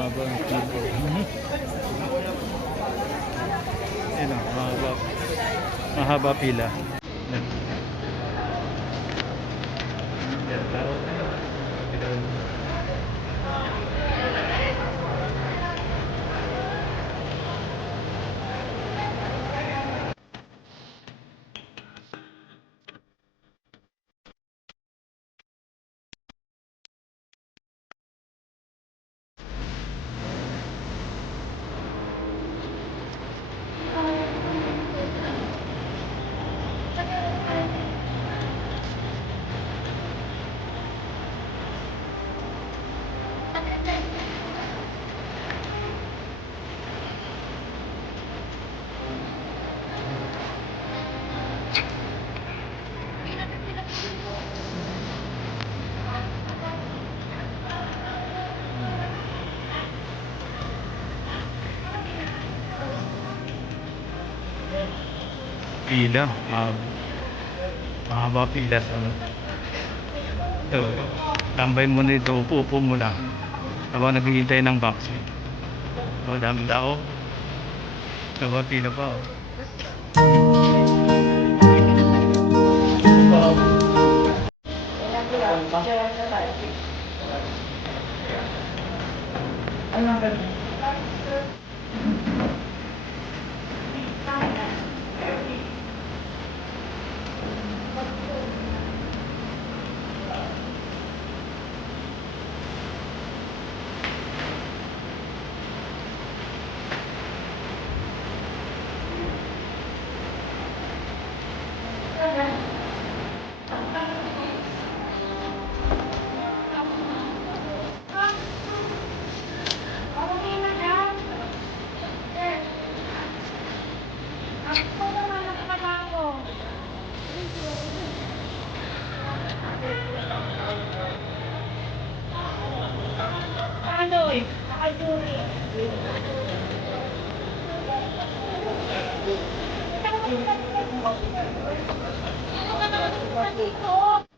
haba ng pila. Ayun o, mahaba. Mahaba pila. Yan, tao. Pila. Mahaba pila sa ano. So, tambay mo nito, upo mo lang. Habang naghihintay ng vaccine. So, dami tao. Mahaba pila pa. Ano eh? Nakajuri. Ano ka naman dito?